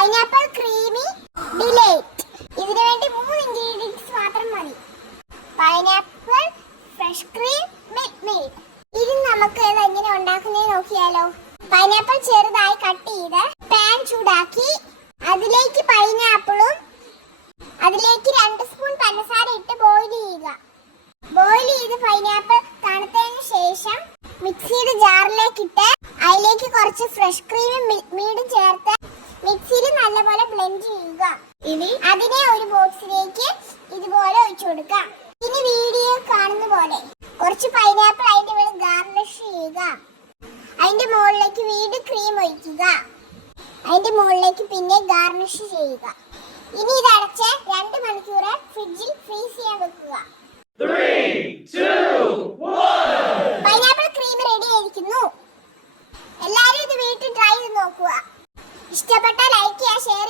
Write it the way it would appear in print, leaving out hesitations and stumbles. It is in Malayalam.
Pineapple creamy delight. ഇതിനു വേണ്ടി 3 ഇൻഗ്രീഡിയൻസ് മാത്രം മതി. Pineapple, fresh cream, milk made. ഇനി നമുക്ക് ഇത് എങ്ങനെ ഉണ്ടാക്കുന്നത് നോക്കിയാലോ. പൈനാപ്പിൾ ചെറുതായി കട്ട് ചെയ്ത് പാൻ ചൂടാക്കി അതിലേക്ക് പൈനാപ്പിളും അതിലേക്ക് 2 സ്പൂൺ പഞ്ചസാര ഇട്ട് ബോയിൽ ചെയ്യുക. ബോയിൽ ചെയ്ത് പൈനാപ്പിൾ തണുത്തതിന് ശേഷം മിക്സിയുടെ ജാറിലേക്ക് ഇട്ട് അതിലേക്ക് കുറച്ച് ഫ്രഷ് ക്രീമും മിൽക്ക് മെയ്ഡും ചേർത്ത് മിക്സിയിൽ നല്ലപോലെ ബ്ലെൻഡ് ചെയ്യുക. ഇനി അതിനെ ഒരു ബോക്സിലേക്ക് ഇതുപോലെ ഒഴിച്ചു കൊടുക്കാം. ഇനി വീഡിയോ കാണുന്ന പോലെ കുറച്ച് പൈനാപ്പിൾ അതിന്റെ മേലെ ഗാർണിഷ് ചെയ്യുക. അതിന്റെ മുകളിലേക്ക് വീണ്ടും ക്രീം ഒഴിക്കുക. അതിന്റെ മുകളിലേക്ക് പിന്നെ ഗാർണിഷ് ചെയ്യുക. ഇനി ഇത് അടച്ച് 2 മണിക്കൂർ ഫ്രിഡ്ജിൽ ഫ്രീസ് ചെയ്യാൻ വെക്കുക. 3, 2, 1. പൈനാപ്പിൾ ക്രീം റെഡി ആയിരിക്കുന്നു. എല്ലാവരും ഇത് വീട്ടിൽ ട്രൈ ചെയ്ത് നോക്കുക. ഇഷ്ടപ്പെട്ടാൽ ലൈക്ക് ചെയ്യുക, ഷെയർ